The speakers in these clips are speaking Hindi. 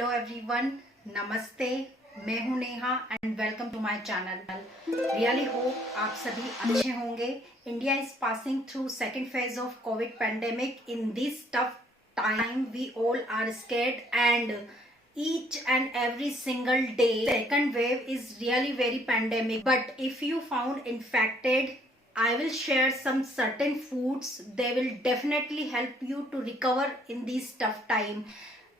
हेलो एवरीवन, नमस्ते। मैं हूं Neha and welcome to my channel. Really hope आप सभी अच्छे होंगे। India is passing through second phase of COVID pandemic. In this tough time we all are scared and each and every single day second wave is really very pandemic. But if you found infected, I will share some certain foods. They will definitely help you to recover in this tough time.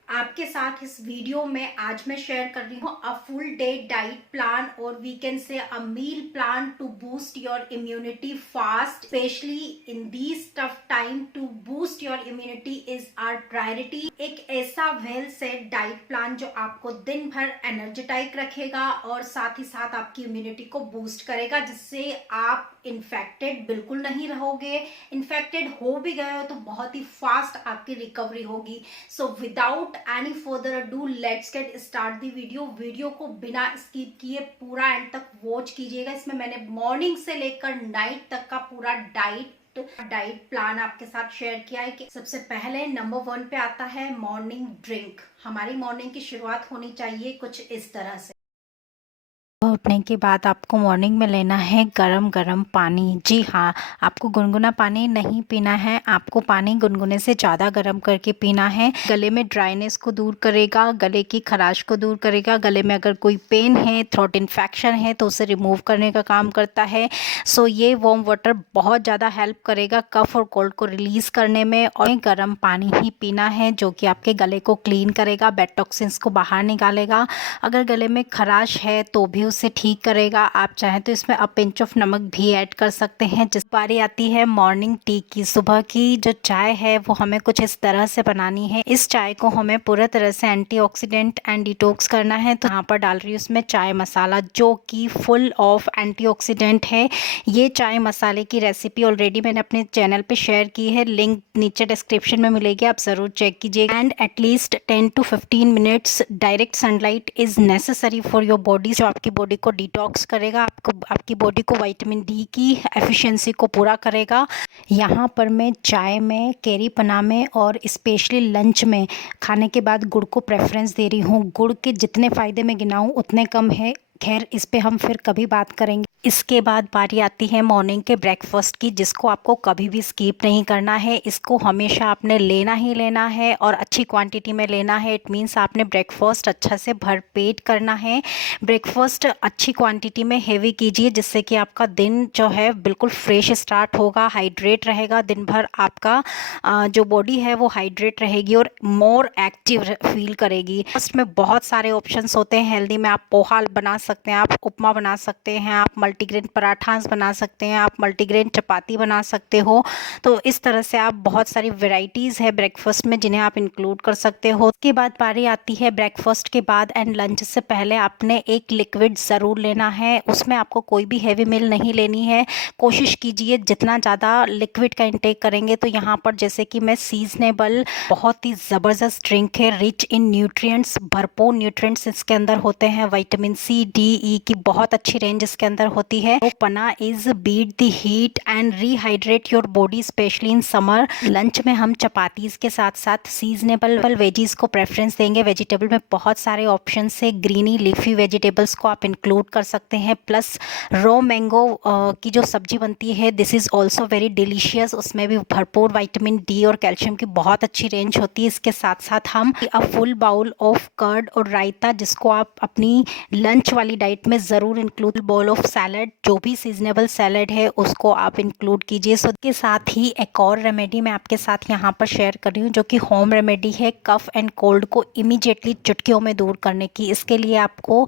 आपके साथ इस वीडियो में आज मैं शेयर कर रही हूँ a full day diet plan और we can say a meal plan to boost your immunity fast, specially in this tough time. To boost your immunity is our priority. एक ऐसा वेल सेट डाइट प्लान जो आपको दिन भर एनर्जेटाइज रखेगा और साथ ही साथ आपकी इम्यूनिटी को बूस्ट करेगा, जिससे आप इन्फेक्टेड बिल्कुल नहीं रहोगे। इन्फेक्टेड हो भी गए हो तो बहुत ही फास्ट आपकी रिकवरी होगी। So without any further ado let's get start the video को बिना स्किप किए पूरा एंड तक वॉच कीजिएगा। इसमें मैंने मॉर्निंग से लेकर नाइट तक का पूरा डाइट प्लान आपके साथ शेयर किया है। कि सबसे पहले नंबर 1 पे आता है मॉर्निंग ड्रिंक। हमारी मॉर्निंग की शुरुआत होनी चाहिए कुछ इस तरह से। उठने के बाद आपको मॉर्निंग में लेना है गरम गरम पानी। जी हाँ, आपको गुनगुना पानी नहीं पीना है, आपको पानी गुनगुने से ज़्यादा गर्म करके पीना है। गले में ड्राइनेस को दूर करेगा, गले की खराश को दूर करेगा। गले में अगर कोई पेन है, थ्रोट इन्फेक्शन है तो उसे रिमूव करने का काम करता है। सो ये वार्म वाटर बहुत ज़्यादा हेल्प करेगा कफ और कोल्ड को रिलीज़ करने में। और गर्म पानी ही पीना है जो कि आपके गले को क्लीन करेगा, बैड टॉक्सिन्स को बाहर निकालेगा। अगर गले में खराश है तो भी उसे ठीक करेगा। आप चाहें तो इसमें अ पिंच ऑफ नमक भी ऐड कर सकते हैं। जिस बारी आती है मॉर्निंग टी की, सुबह की जो चाय है वो हमें कुछ इस तरह से बनानी है। इस चाय को हमें पूरे तरह से एंटीऑक्सीडेंट एंड डिटॉक्स करना है। तो यहाँ पर डाल रही हूँ इसमें चाय मसाला जो कि फुल ऑफ एंटीऑक्सीडेंट है। ये चाय मसाले की रेसिपी ऑलरेडी मैंने अपने चैनल पे शेयर की है, लिंक नीचे डिस्क्रिप्शन में मिलेगी, आप ज़रूर चेक कीजिएगा। And at least 10 to 15 minutes direct sunlight is necessary for your body, जो आपकी बॉडी को डिटॉक्स करेगा, आपकी बॉडी को विटामिन डी की एफिशिएंसी को पूरा करेगा। यहाँ पर मैं चाय में, कैरी पना में और स्पेशली लंच में खाने के बाद गुड़ को प्रेफरेंस दे रही हूँ। गुड़ के जितने फ़ायदे मैं गिनाऊँ उतने कम है। खैर, इस पे हम फिर कभी बात करेंगे। इसके बाद बारी आती है मॉर्निंग के ब्रेकफास्ट की, जिसको आपको कभी भी स्किप नहीं करना है। इसको हमेशा आपने लेना ही लेना है और अच्छी क्वांटिटी में लेना है। इट मीन्स आपने ब्रेकफास्ट अच्छा से भरपेट करना है। ब्रेकफास्ट अच्छी क्वांटिटी में हेवी कीजिए, जिससे कि आपका दिन जो है बिल्कुल फ्रेश स्टार्ट होगा, हाइड्रेट रहेगा। दिन भर आपका जो बॉडी है वो हाइड्रेट रहेगी और मोर एक्टिव फील करेगी। फर्स्ट में बहुत सारे ऑप्शंस होते हैं हेल्दी में। आप पोहा बना सकते हैं, आप उपमा बना सकते हैं, आप मल्टीग्रेन पराठास बना सकते हैं, आप मल्टीग्रेन चपाती बना सकते हो। तो इस तरह से आप बहुत सारी वैरायटीज़ है ब्रेकफास्ट में जिन्हें आप इंक्लूड कर सकते हो। उसके बाद बारी आती है ब्रेकफास्ट के बाद एंड लंच से पहले आपने एक लिक्विड ज़रूर लेना है। उसमें आपको कोई भी हैवी मील नहीं लेनी है। कोशिश कीजिए जितना ज़्यादा लिक्विड का इंटेक करेंगे। तो यहाँ पर जैसे कि मैं सीजनेबल बहुत ही ज़बरदस्त ड्रिंक है, रिच इन न्यूट्रिएंट्स, भरपूर न्यूट्रिएंट्स इसके अंदर होते हैं। विटामिन सी, डी, ई की बहुत अच्छी रेंज इसके अंदर होती है। तो panna is beat the heat and rehydrate your body, specially in summer. Lunch में हम चपातीज के साथ साथ सीजनेबल वेजीज को प्रेफरेंस देंगे। वेजिटेबल में बहुत सारे ऑप्शन है, ग्रीनी लीफी वेजिटेबल्स को आप इंक्लूड कर सकते हैं। प्लस रॉ मैंगो की जो सब्जी बनती है, this is also very delicious. उसमें भी भरपूर विटामिन डी और कैल्शियम की बहुत अच्छी रेंज होती है। इसके साथ साथ हम a full bowl of curd और रायता, जिसको आप अपनी लंच वाली डाइट में ज़रूर इंक्लूड। बाउल ऑफ सैलड, जो भी सीजनेबल सैलड है उसको आप इंक्लूड कीजिए। सो के साथ ही एक और रेमेडी मैं आपके साथ यहाँ पर शेयर कर रही हूँ, जो कि होम रेमेडी है कफ एंड कोल्ड को इमीडिएटली चुटकियों में दूर करने की। इसके लिए आपको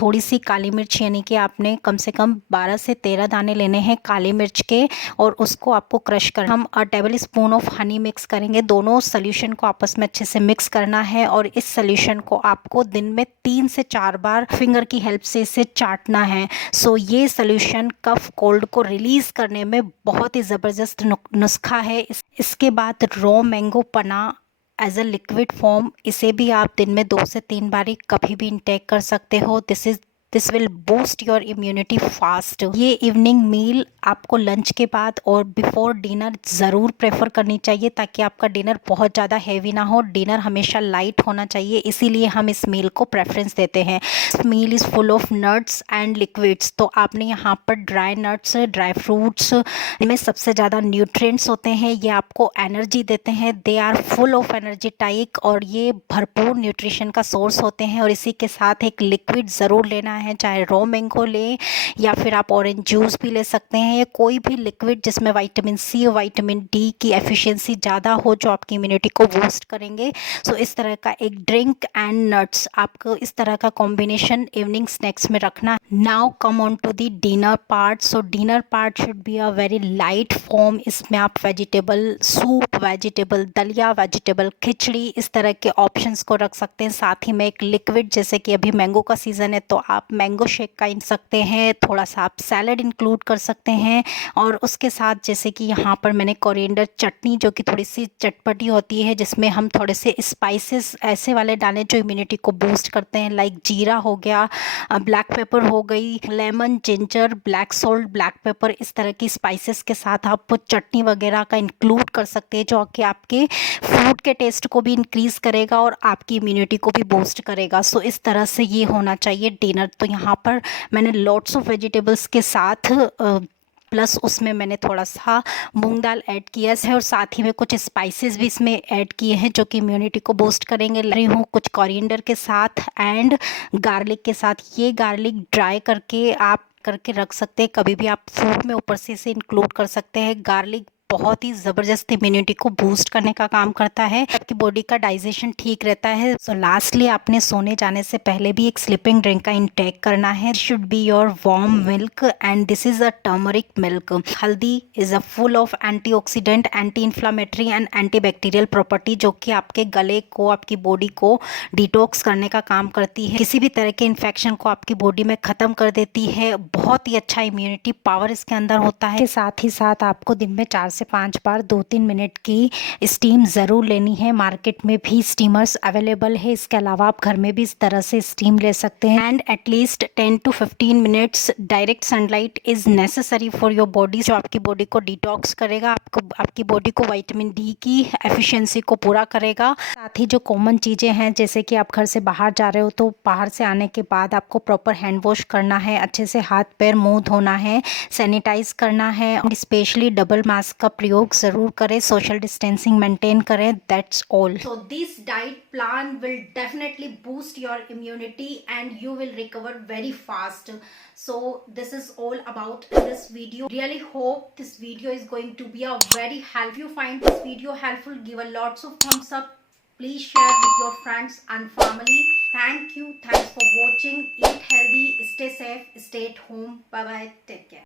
थोड़ी सी काली मिर्च, यानी कि आपने कम से कम 12 से 13 दाने लेने हैं काली मिर्च के, और उसको आपको क्रश करना। हम table spoon of honey mix करेंगे। दोनों सोल्यूशन को आपस में अच्छे से मिक्स करना है और इस सोल्यूशन को आपको दिन में 3 से 4 बार फिंगर की हेल्प से इसे चाटना है। सो ये सोल्यूशन कफ कोल्ड को रिलीज करने में बहुत ही ज़बरदस्त नुस्खा है। इसके बाद रॉ मैंगो पना एज अ लिक्विड फॉर्म, इसे भी आप दिन में 2 से 3 बारी कभी भी इंटेक कर सकते हो। This is this will boost your immunity fast. ये इवनिंग मील आपको लंच के बाद और बिफोर डिनर ज़रूर प्रेफर करनी चाहिए, ताकि आपका डिनर बहुत ज़्यादा हैवी ना हो। डिनर हमेशा लाइट होना चाहिए, इसीलिए हम इस मील को प्रेफरेंस देते हैं। Meal is full of nuts and liquids. तो आपने यहाँ पर ड्राई नट्स, ड्राई फ्रूट्स, इनमें सबसे ज़्यादा न्यूट्रिएंट्स होते हैं, ये आपको एनर्जी देते हैं। दे आर फुल ऑफ एनर्जेटाइक, और ये भरपूर न्यूट्रिशन का सोर्स होते हैं। और इसी के साथ एक लिक्विड ज़रूर लेना है, चाहे रॉ मैंगो लें या फिर आप ऑरेंज जूस भी ले सकते हैं, या कोई भी लिक्विड जिसमें विटामिन सी और विटामिन डी की एफिशिएंसी ज़्यादा हो, जो आपकी इम्यूनिटी को बूस्ट करेंगे। सो इस तरह का एक ड्रिंक एंड नट्स, आपको इस तरह का कॉम्बिनेशन इवनिंग स्नैक्स में रखना। Now come on to the dinner part. So dinner part should be a very light form. इसमें आप वेजिटेबल सूप, वेजिटेबल दलिया, वेजिटेबल खिचड़ी, इस तरह के ऑप्शंस को रख सकते हैं। साथ ही में एक लिक्विड, जैसे कि अभी मैंगो का सीज़न है तो आप मैंगो शेक का इन सकते हैं, थोड़ा सा आप सैलड इंक्लूड कर सकते हैं। और उसके साथ जैसे कि यहाँ पर मैंने कोरिएंडर चटनी, जो कि थोड़ी सी चटपटी होती है, जिसमें हम थोड़े से स्पाइसेस ऐसे वाले डालें जो इम्यूनिटी को बूस्ट करते हैं, लाइक जीरा हो गया, ब्लैक पेपर हो गई, lemon, ginger, black salt, black pepper, इस तरह की स्पाइसेस के साथ आप चटनी वगैरह का इंक्लूड कर सकते हैं, जो कि आपके फूड के टेस्ट को भी इंक्रीज़ करेगा और आपकी इम्यूनिटी को भी बूस्ट करेगा। सो इस तरह से ये होना चाहिए डिनर। तो यहाँ पर मैंने लॉट्स ऑफ वेजिटेबल्स के साथ प्लस उसमें मैंने थोड़ा सा मूंग दाल ऐड किया है, और साथ ही में कुछ स्पाइसेस भी इसमें ऐड किए हैं जो कि इम्यूनिटी को बूस्ट करेंगे। लाई हूँ कुछ कोरिएंडर के साथ एंड गार्लिक के साथ। ये गार्लिक ड्राई करके आप करके रख सकते हैं, कभी भी आप फूड में ऊपर से इसे इंक्लूड कर सकते हैं। गार्लिक बहुत ही ज़बरदस्त इम्यूनिटी को बूस्ट करने का काम करता है, आपकी बॉडी का डाइजेशन ठीक रहता है। सो लास्टली, आपने सोने जाने से पहले भी एक स्लीपिंग ड्रिंक का इंटेक करना है। Should be your warm milk, and this is a turmeric milk. Haldi is a full of antioxidant, anti inflammatory and antibacterial property, जो कि आपके गले को, आपकी बॉडी को डिटॉक्स करने का काम करती है, किसी भी तरह के इन्फेक्शन को आपकी बॉडी में ख़त्म कर देती है। बहुत ही अच्छा इम्यूनिटी पावर इसके अंदर होता है। साथ ही साथ आपको दिन में 4 से 5 बार 2-3 मिनट की स्टीम ज़रूर लेनी है। मार्केट में भी स्टीमर्स अवेलेबल है, इसके अलावा आप घर में भी इस तरह से स्टीम ले सकते हैं। And at least 10 to 15 minutes direct sunlight is necessary for your body, जो आपकी बॉडी को डिटॉक्स करेगा, आपको आपकी बॉडी को विटामिन डी की एफिशिएंसी को पूरा करेगा। साथ ही जो कॉमन चीज़ें हैं, जैसे कि आप घर से बाहर जा रहे हो तो बाहर से आने के बाद आपको प्रॉपर हैंड वॉश करना है, अच्छे से हाथ पैर मुंह धोना है, सैनिटाइज करना है, और स्पेशली डबल मास्क का प्रयोग ज़रूर करें, सोशल डिस्टेंसिंग मेंटेन करें। That's all. So this diet plan will definitely boost your immunity and you will recover very fast. So this is all about this video. Really hope this video is going to be a very helpful. If you find this video helpful, give a lots of thumbs up. Please share with your friends and family. Thank you. Thanks for watching. Eat healthy, stay safe, stay at home. Bye bye. Take care.